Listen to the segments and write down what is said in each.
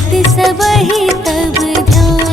सबहि तब ध्यान।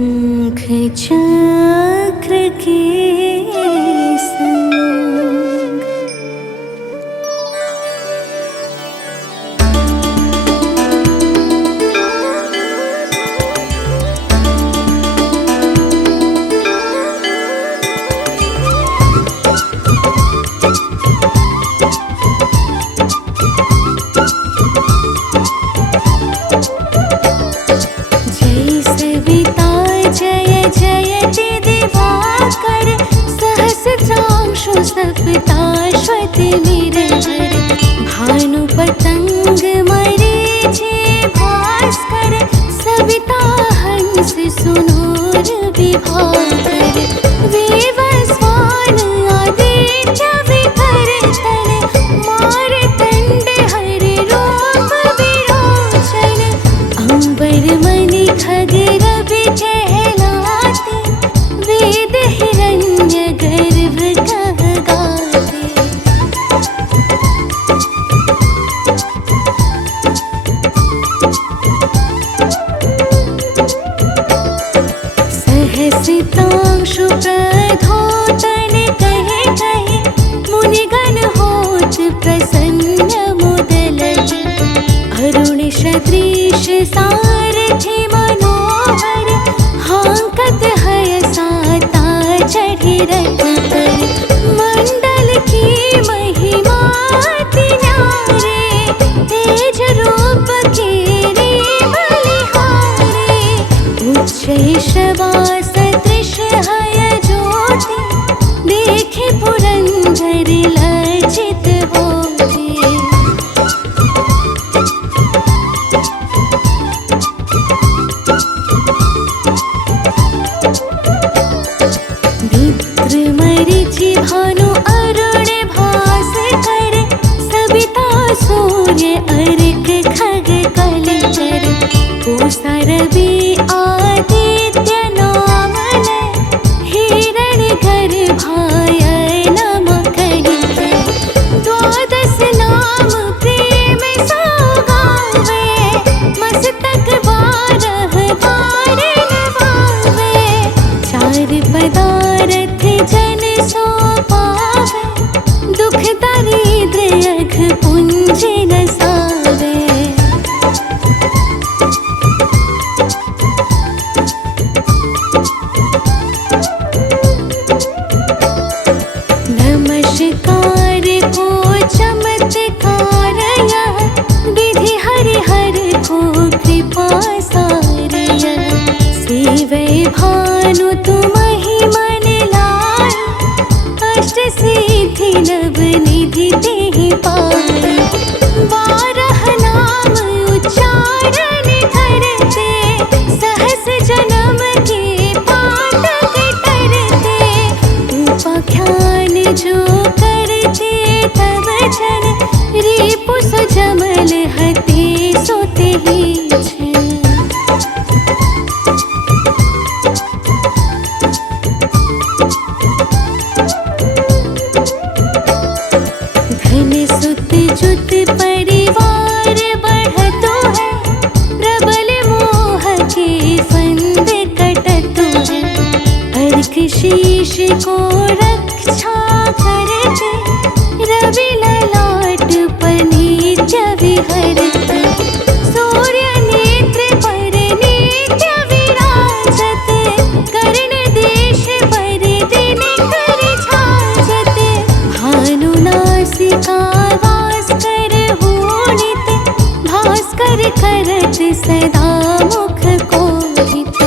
शंख चक्र के संग जय सविता जय जयति दिवाकर सहस्रांशु सप्ताश्वति निरहर भानु पतंग मरीचि भास्कर सविता हंस सुनूर विभाकर वेवस्वान आदित्य विकर तन मारतंड हरि रूप विरोचन अंबर मणि खगेर कहलाते वेद हिरण्य गर्भ कह गाते। सहसितांशु प्रधोतन कहे कहे मुनिगण होत प्रसन्न मुदलहि अरुण सदृश सारथि मनोहर हांकत हय साता चढ़ि रथ पर मंडल की महिमा अति न्यारे तेज रूप केरे बलिहारे उच्च शबा सदृश हय ज्योति देखे पुरंदर लज्जित होते। मित्र मरीचि भानु अरुण भास्कर सविता सूर्य अर्क खग कलचर पूषा रवि आदित्य नामन हिरण गर्भाय नम कहिके द्वादश नाम प्रेम सौगावे मस्तक बारह बार नवावे चार पदारथ जन सो पावे दुख दारिद्र्य अघ पुंज नसावे। नमस्कार को चमत्कार यह विधि हरिहर को कृपा सार यह सेवै भानु तुमहि मन लाय अष्ट सिद्धि नव निधि देहि पाय बारह नाम उच्चारण करते सहस जन्म के पातक तरते उपाख्यान जो करते तब जन रिपु सुजमल हते सोते ही छन। धन सुत जुत परिवार बढ़तो है प्रबल मोह के फंद कटतो है अर्क शीश को रक्षा करते रवि ललाट पर नित्य विहरते सूर्य नेत्र पर नित्य विराजते कर्ण देश पर दिन कर छाजते भानु नासिका वास कर होनित भास्कर करत सदा मुख कोहित।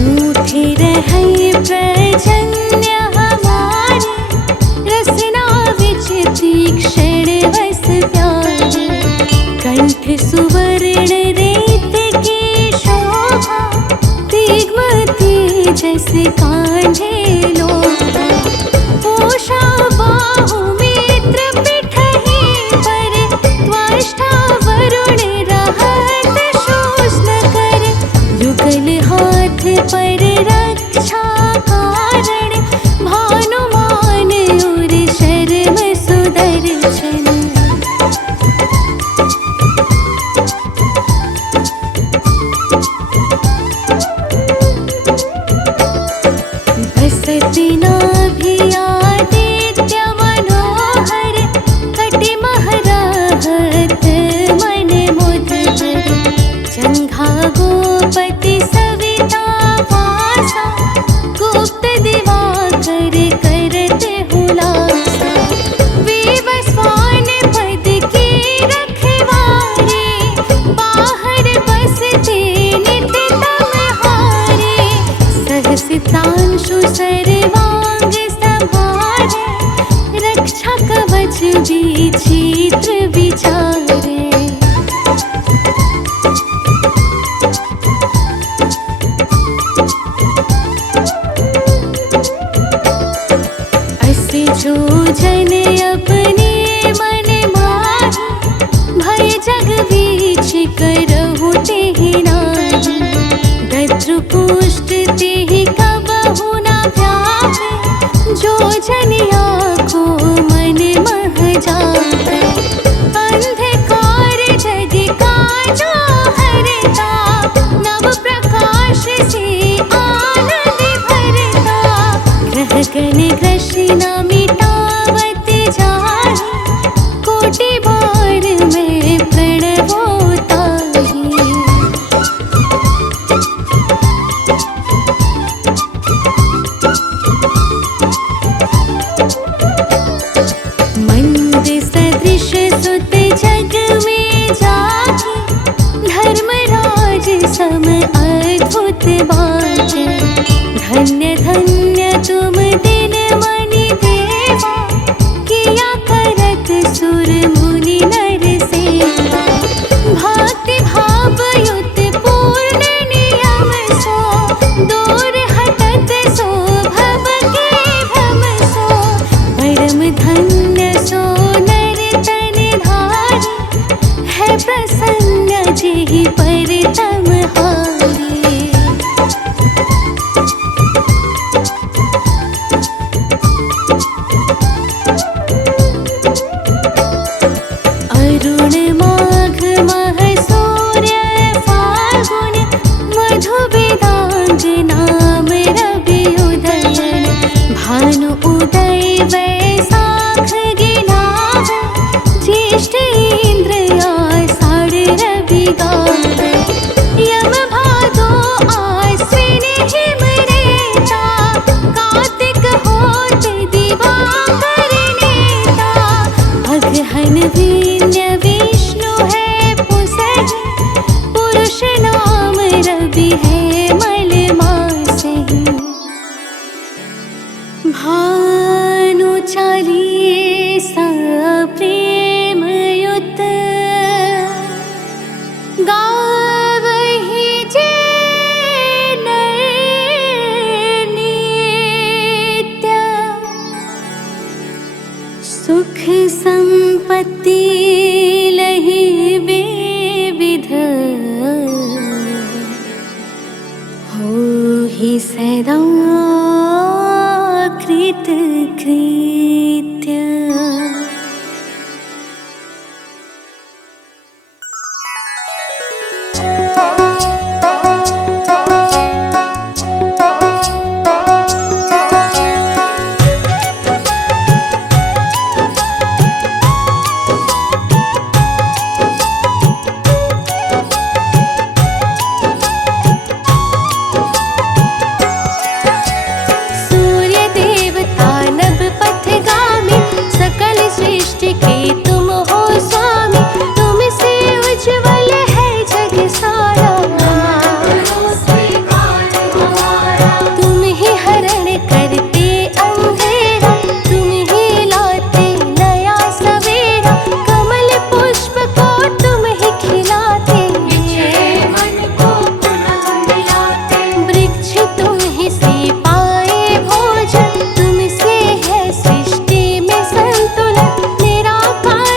ऊठे जाहि, कोटि बार मैं प्रणवोताहि। मंद सदृश सुत जग में जाहि, धर्मराज सम अद्भुत बाटे। धन्य धन्य तुम दिन मनि देवा, किया करत सुर मुनि नर सेवा। भक्ति भाव युत पूर्ण नियम सो, दूर हटत सो भव के भ्रम सो। परम धन्य सो नर तन धारी, है प्रसन्न जेहि पर तम हारी। अरुण माघ मह सूर्य फाल्गुन, मधु वेदांग नाम रवि उदयन। भानु उदय वैशाख गिनावे, ज्येष्ठ इंद्र आषाढ़ रवि गावे। यम भादो आश्विन हिम रेता, कार्तिक होत दिवाकर नेता। अगहन वीर्य विष्णु है पुसहि, पुरुष नाम रवि है मल मासहि। भानु चालीसा प्रेम युत, गावहि जे नर नित्य। सुख संपत्ति लहि विविध, होहि सदा कृत कृत्य। सूर्य देवता नभ पथगामी, सकल सृष्टि के तुम हो स्वामी। तुमसे उज्ज्वल है जग सारा, तुम ही हरण करते अंधेरा। तुम ही लाते नया सवेरा, कमल पुष्प को तुम ही खिलाते। वृक्ष तुम ही से पाए भोजन, तुमसे है सृष्टि में संतुलन। निराकार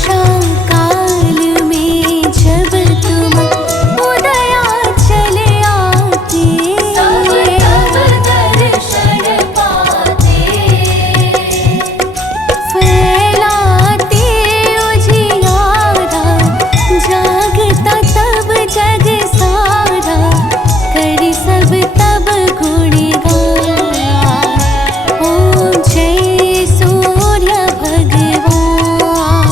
उषा काल में जब तुम उदया चले आते, सब तब दर्शन पाते। फैलाते उजियारा, जागता तब जग सारा, करी सब तब गुणगान। ओम जय सूर्य भगवान।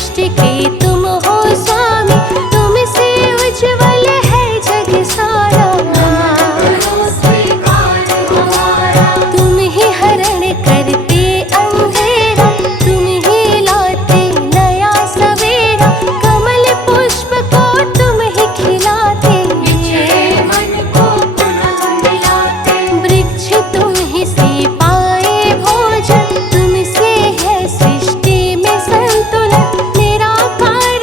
सृष्टि के तुम हो स्वामी, तुमसे उज्ज्वल है जग सारा। तुम ही हरण करते अंधेरा, तुम ही लाते नया सवेरा, कमल पुष्प को तुम ही खिलाते, मन को पुनः मिलाते। वृक्ष तुम ही से पाए भोजन, तुमसे है सृष्टि में संतुलन, निराकार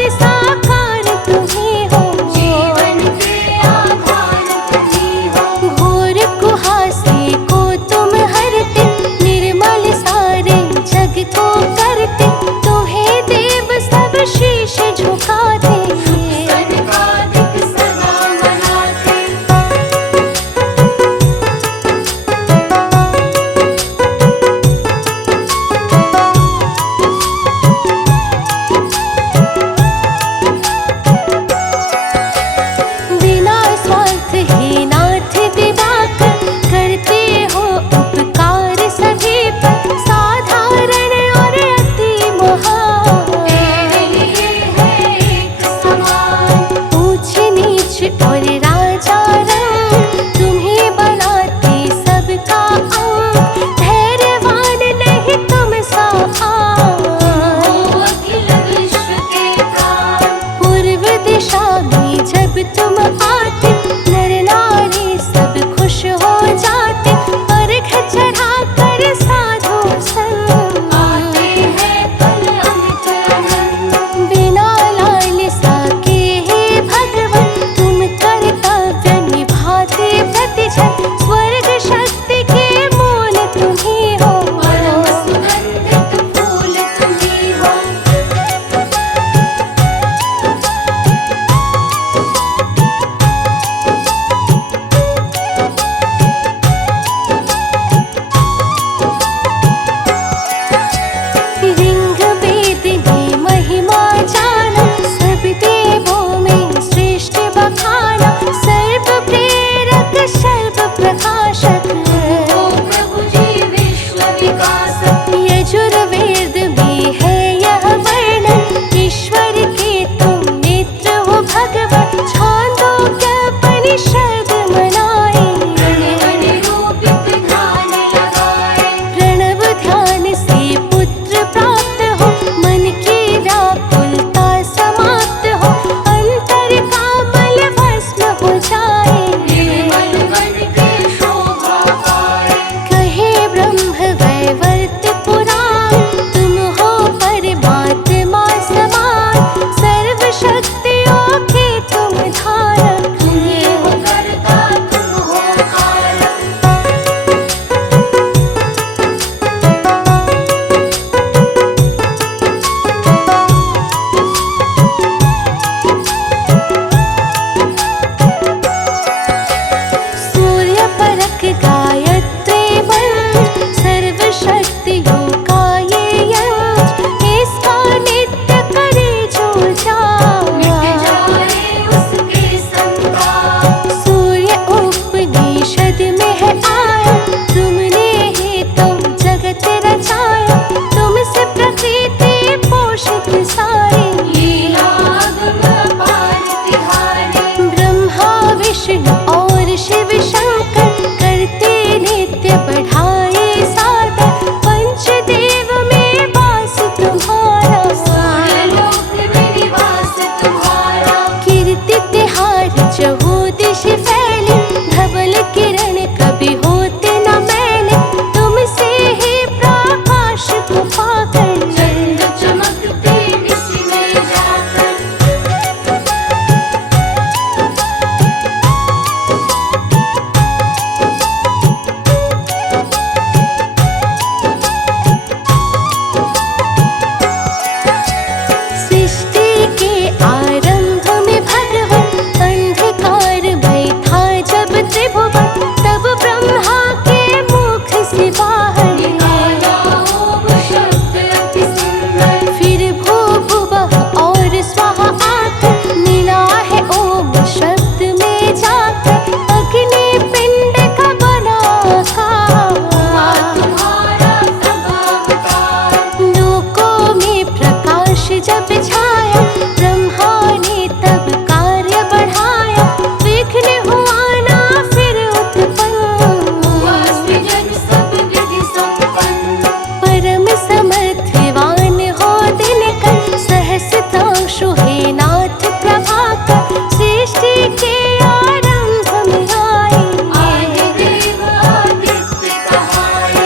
सुझाया, ब्रह्मा ने तब कार्य बढ़ाया, विघ्न हुआ ना फिर उत्पन्न, हुआ सृजन सब विधि संपन्न। परम समर्थिवान हो दिनकर, सहस्त्रांशु हे नाथ प्रभाकर, सृष्टि के आरंभ में आए, आए देव आदित्य कहाए।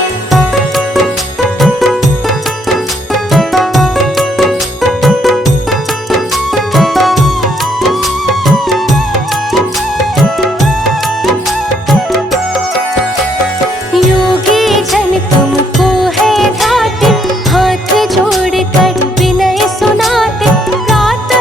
योगी जन तुमको है ध्याते, हाथ जोड़ कर विनय सुनाते, प्रातः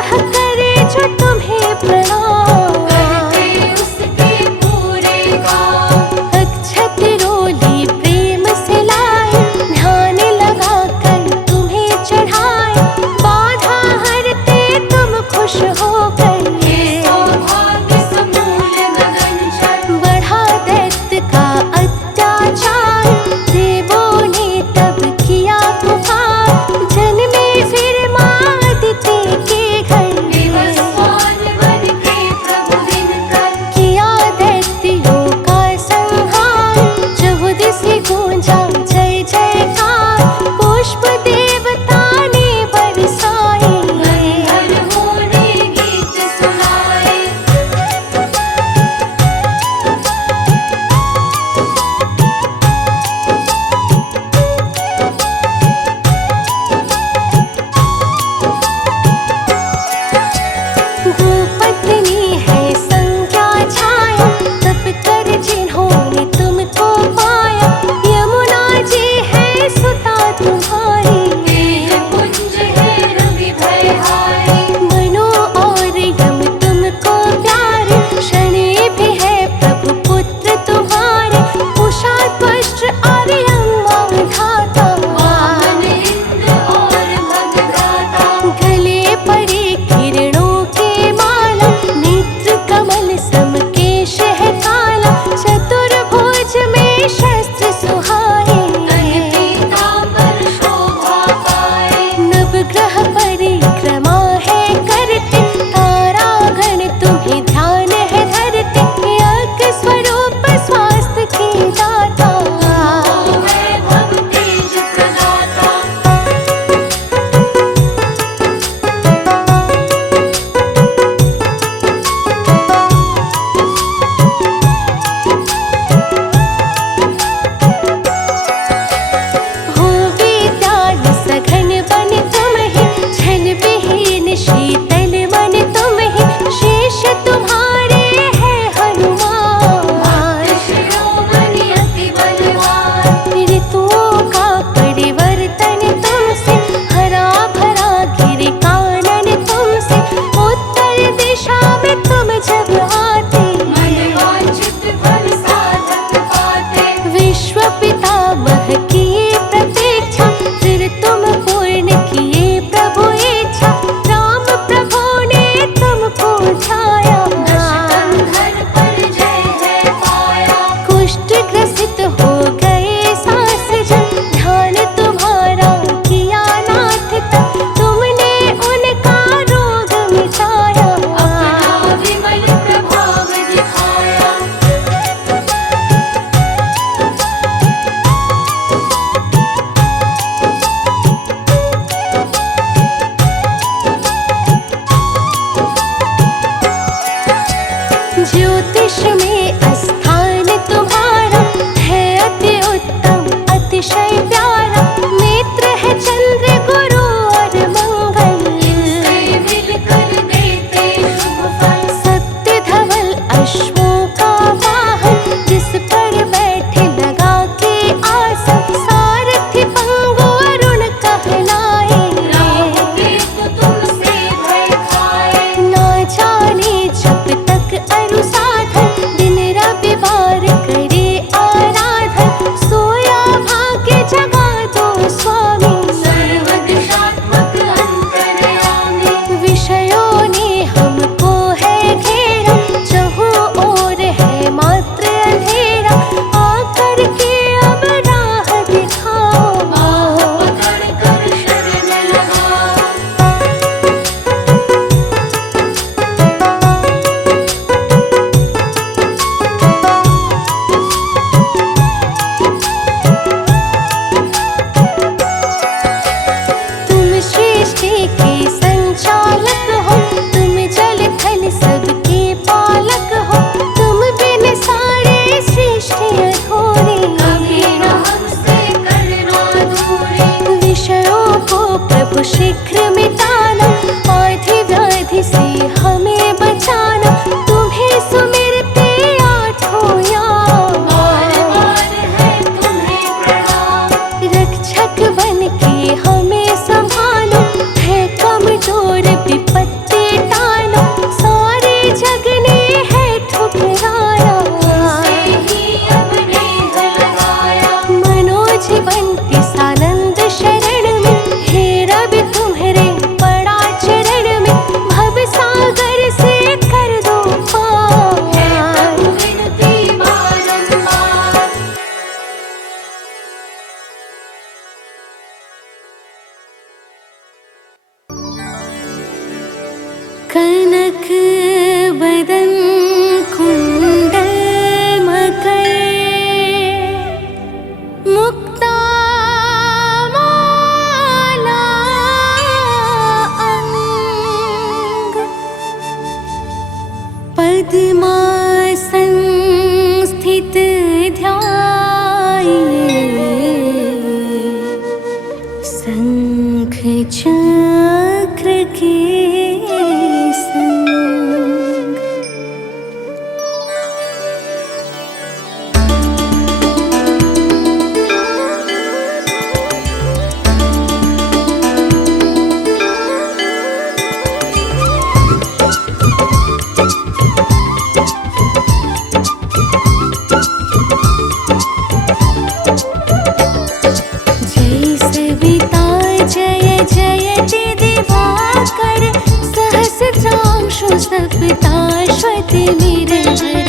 सप्ताश्वत निरहर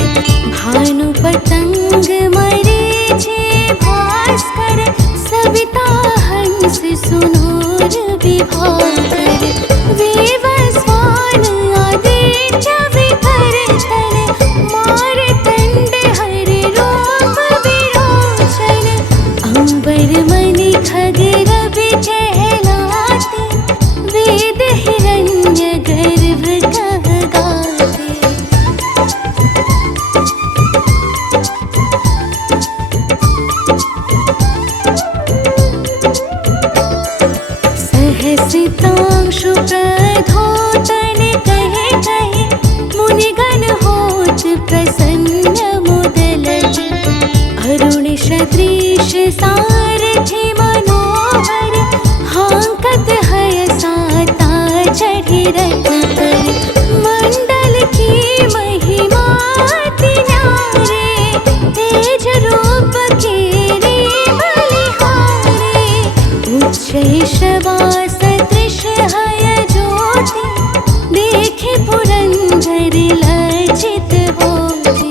भानु पतंग मरीचि भास्कर सविता हंस सुनूर विभाकर वेवस्वान आदित्य विकर्तन मारतंड हरि रूप विरोचन अंबर मणि खगरवि कहलाते वेद हिरण्य गर्भ कहगाते। सहसितांशु प्रधोतन कहे कहे मुनिगण होत प्रसन्न मुदलज अरुण सदृश सारथि मनोहर हांकत हय साता चढ़ि रथ पर मंडल की महिमा अति न्यारे तेज रूप केरे बलिहारे उच्च शवास दृश्य हय ज्योति देखे पुरंदर लज्जित होते।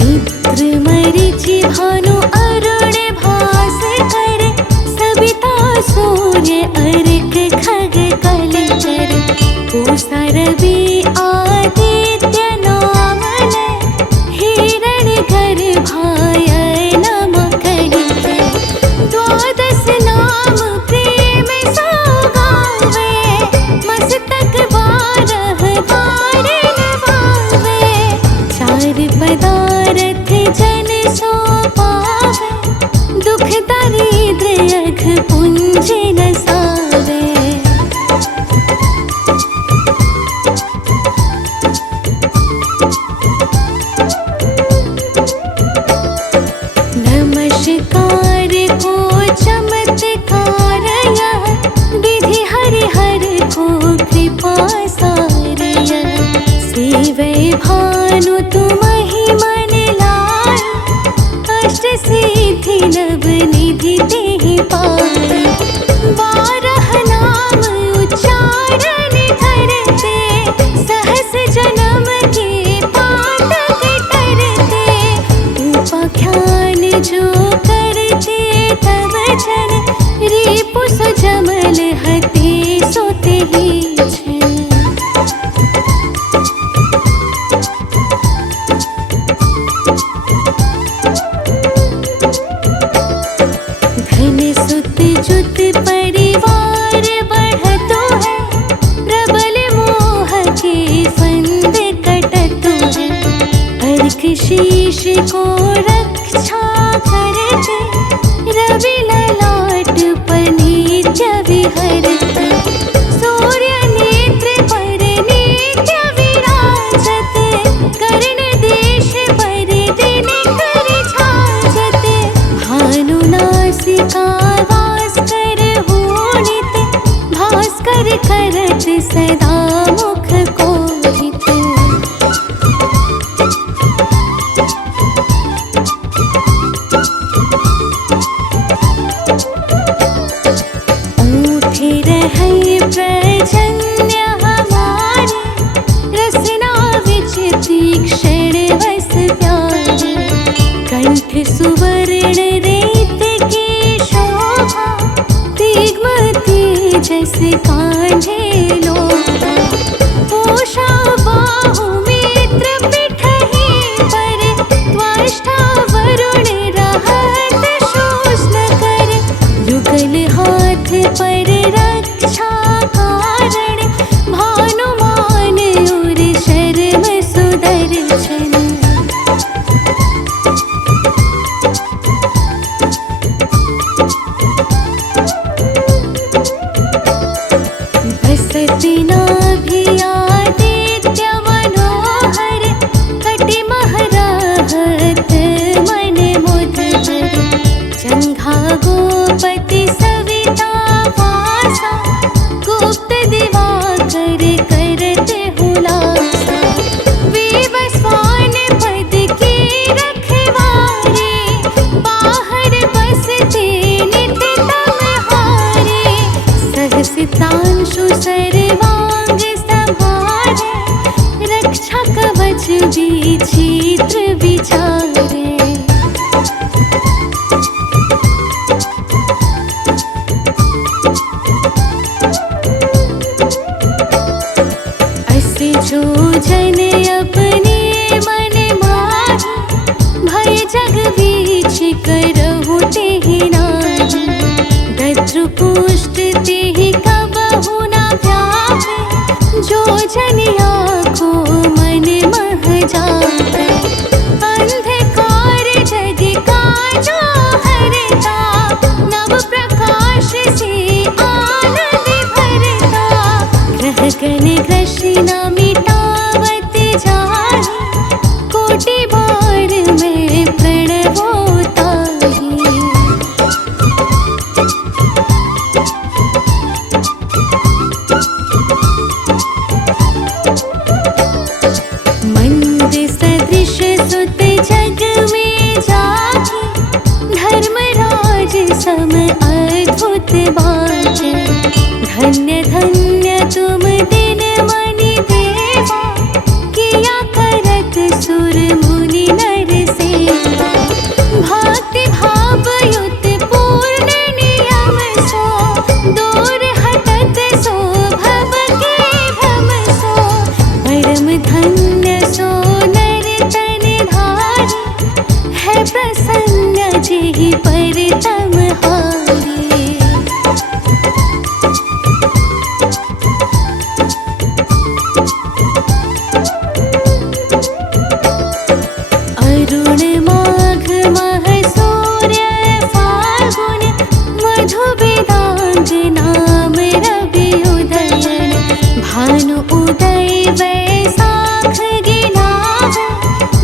मित्र मरीचि भानु अरुण भास्कर सविता सूर्य अर्क खग कलचर पूषा रवि आदित्य नाम लय हिरण गर्भाय नम कहिते द्वादश नाम प्रेम सौगावे मस्तक बारह बार नवावे चार पदारथ जन सो पावे दुख दरिद्र अघ पुंज नसावे। नमस्कार को चमत्कार यह विधि हरिहर को कृपा सार यह सेवै भानु तुमहि मन लाय अष्ट सिद्धि नव निधि तेहि पाय बारह नाम उच्चारण करते सहस जन्म के पातक करते उपाख्यान जो करते तब जन रिपु सुजमल हते सोते ही छन। धन सुत जुत परिवार बढ़तो है प्रबल मोह के फंद कटतो है अर्क शीश को रक्षा करते रवि ललाट पर नित्य विहरते सूर्य नेत्र पर नित्य विराजत कर्ण देश पर दिन कर छाजत भानु नासिका वास कर होनित भास्कर करत सदा मुख कोहित। ऊठे रहै प्रजन्य हमारे रसना विच तीक्ष्ण वस प्यारे कंठ सुवर्ण रेत की शोभा दिग्म तेजस कांधे लोभा पोषा बाहु मित्र पिठहि पर त्वष्टा वरुण रहत शोषण कर युगल हाथ पर रक्षा कारण भानुमान और शर्म सुदर्शन। बीच करहु तेहि नाही, दद्रुपुष्ट तेहि कबहु न व्यापे, जो जनिया को मन मह जापे। अंधकार जग काजा हरता, नव प्रकाश से आनंद भरता। ग्रह गण ग्रसिन मिटावत जाहि, कोटि बार में प्रणवो ताहि। मंद सदृश सुत जग में जाहि, धर्मराज सम अद्भुत बाटे। धन्य धन्य तुम दिन मनि देवा, किया करत सुर मुनि नर सेवा। भक्ति भाव युत पूर्ण नियम सो, दूर हटत सो भव के भ्रम सो। परम धन्य सो नर तन धारी, है प्रसन्न जेहि पर तम हारी। अरुण माघ मह सूर्य फाल्गुन, मधु वेदांग नाम रवि उदयन। भानु उदय वैशाख गिनावे,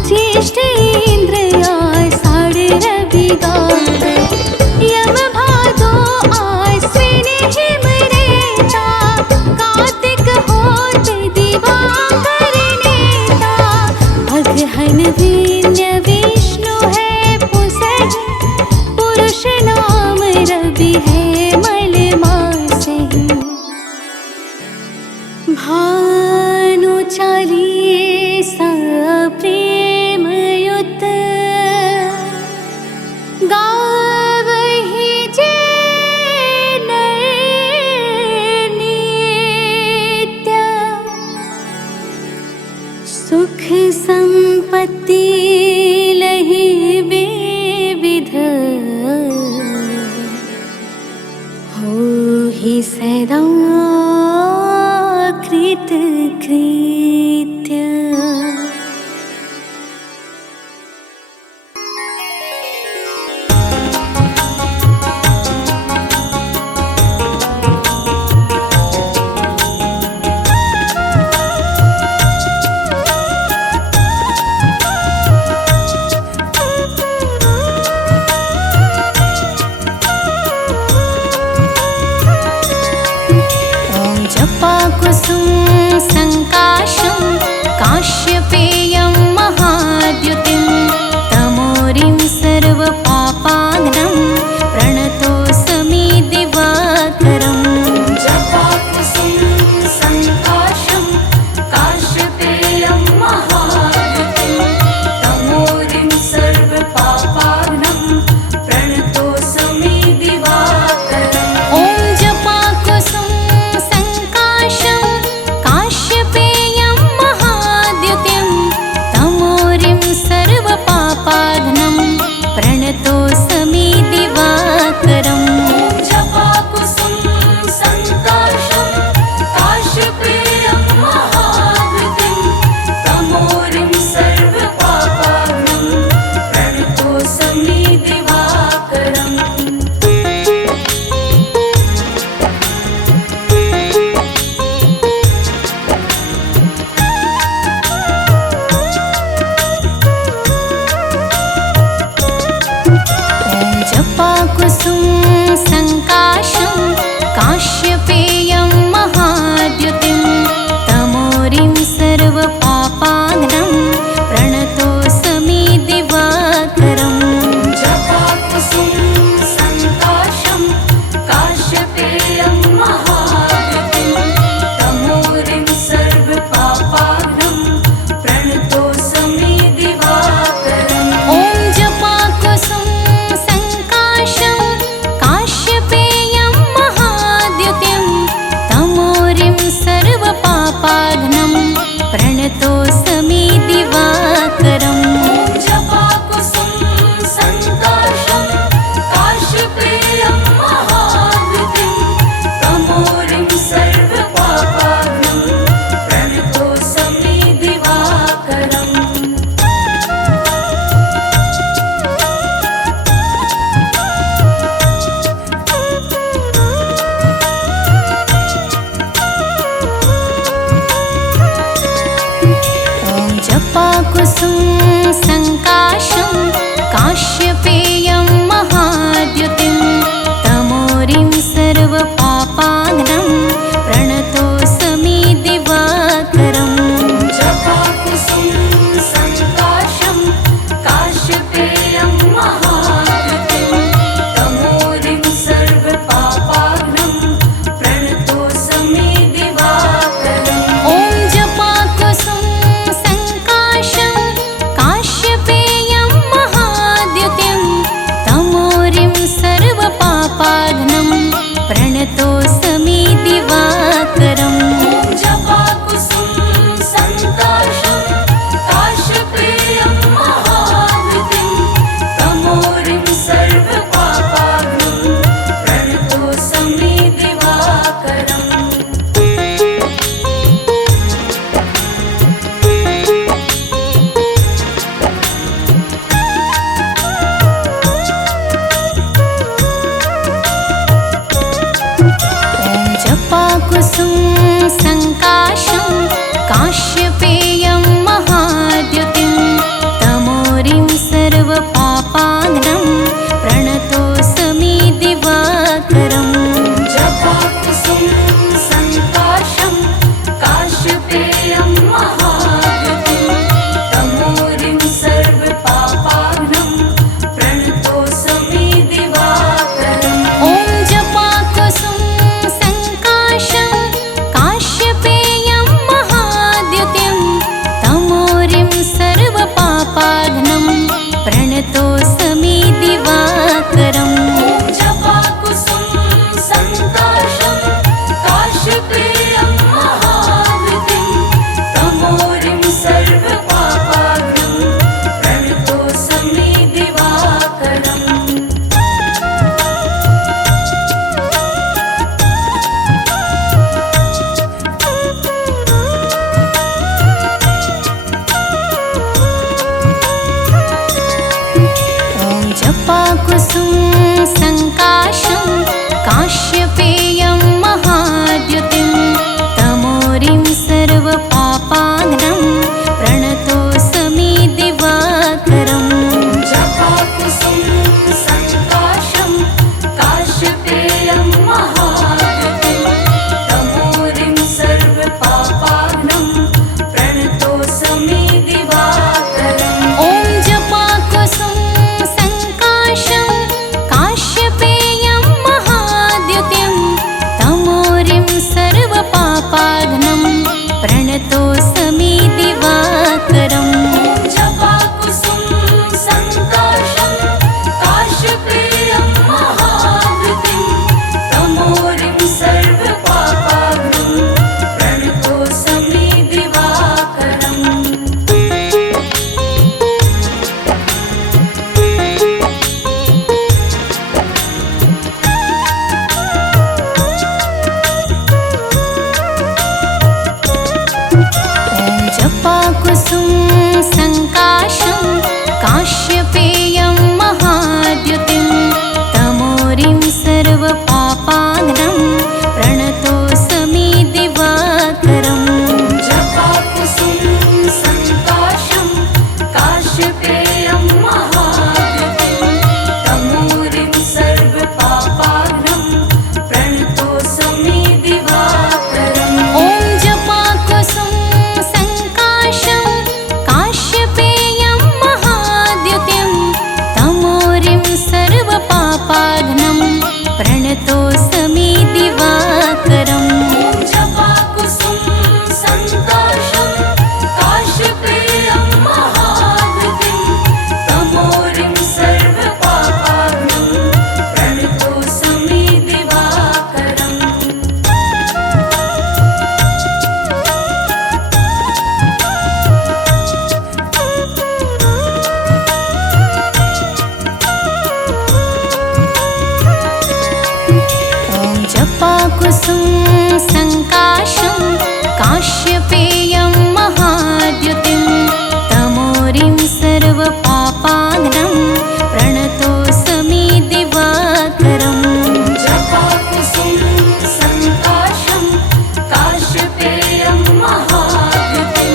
ज्येष्ठ इंद्र आषाढ़ रवि गावे। यम भादो आश्विन हिम रेता, कार्तिक होत दिवाकर नेता। अगहन वीर्य विष्णु है पुसहि, पुरुष नाम रवि है मल मासहि। भानु चालीसा प्रेम युत, गावहि जे नर नित्य। सुख संपत्ति लहि विविध, होहि सदा कृत कृत्य। ॐ जपाकुसुम संकाशं, काश्यपेयं महाद्युतिं। तमोरिं सर्वपापाग्नं, प्रणतोऽस्मि दिवाकरम्। जपाकुसुम संकाशं, काश्यपेयं महाद्युतिं। तमोरिं सर्वपापाग्नं, प्रणतोऽस्मि दिवाकरम्। ॐ जपाकुसुम संकाशं, काश्यपेयं महाद्युतिं। तमोरिं सर्वपापाग्नं, प्रणतो प्रणतोऽस्मि दिवाकरम्। ॐ जपाकुसुम सङ्काशं काश्यपेयं महावृतिं तमोरिं सर्वपापाग्नं प्रणतोऽस्मि दिवाकरम्। जपाकुसुम सङ्काशं काश्यपेयं महाद्युतिं तमोरिं सर्वपापाग्नं प्रणतोऽस्मि दिवाकरम्। जपाकुसुम सङ्काशं काश्यपेयं महावृतिं तमोरिं सर्वपापाग्नं प्रणतोऽस्मि दिवाकरम्। ॐ जपाकुसुम सङ्काशं काश्यपेयं महाद्युतिं तमोरिं सर्वपापाग्नं प्रणतोऽस्मि दिवाकरम्। जपाकुसुम सङ्काशं काश्यपेयं महावृतिं तमोरिं सर्वपापाग्नं प्रणतोऽस्मि दिवाकरम्। जपाकुसुम सङ्काशं काश्यपेयं महाद्युतिं तमोरिं सर्वपापाग्नं प्रणतोऽस्मि दिवाकरम्। जपाकुसुम सङ्काशं काश्यपेयं महावृतिं तमोरिं सर्वपापाग्नं प्रणतोऽस्मि दिवाकरम्। ॐ जपाकुसुम सङ्काशं काश्यपेयं महाद्युतिं तमोरिं सर्वपापाग्नं प्रणतोऽस्मि दिवाकरम्। जपाकुसुम सङ्काशं काश्यपेयं महावृतिं तमोरिं सर्वपापाग्नं प्रणतोऽस्मि दिवाकरम्। ॐ जपाकुसुम सङ्काशं काश्यपेयं महाद्युतिं तमोरिं सर्वपापाग्नं प्रणतोऽस्मि दिवाकरम्। जपाकुसुम सङ्काशं काश्यपेयं महावृतिं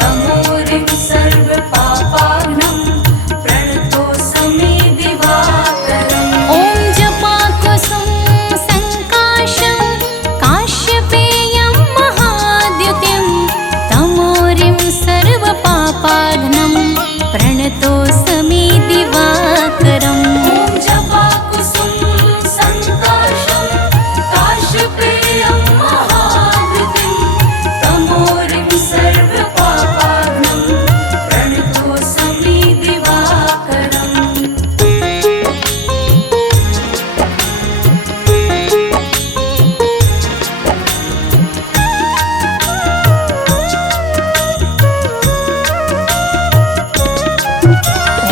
तमोरिं सर्वपापाग्नं प्रणतोऽस्मि दिवाकरम्। ॐ जपाकुसुम सङ्काशं काश्यपेयं महाद्युतिं तमोरिं सर्वपापाग्नं प्रणतोऽस्मि दिवाकरम्। जपाकुसुम सङ्काशं काश्यपेयं महावृतिं तमोरिं सर्वपापाग्नं प्रणतोऽस्मि दिवाकरम्।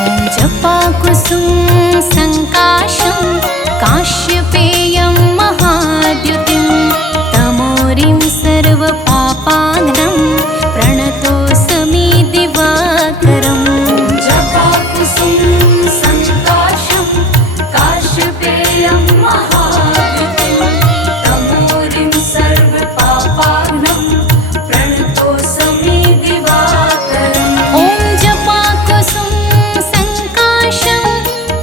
ॐ जपाकुसुम सङ्काशं काश्यपेयं महाद्युतिं तमोरिं सर्वपापाग्नं प्रणतोऽस्मि दिवाकरम्। जपाकुसुम सङ्काशं काश्यपेयं महावृतिं तमोरिं सर्वपापाग्नं प्रणतोऽस्मि दिवाकरम्। ॐ जपाकुसुम सङ्काशं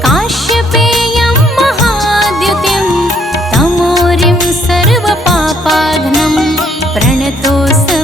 काश्यपेयं महाद्युतिं तमोरिं सर्वपापाग्नं प्रणतोऽस्मि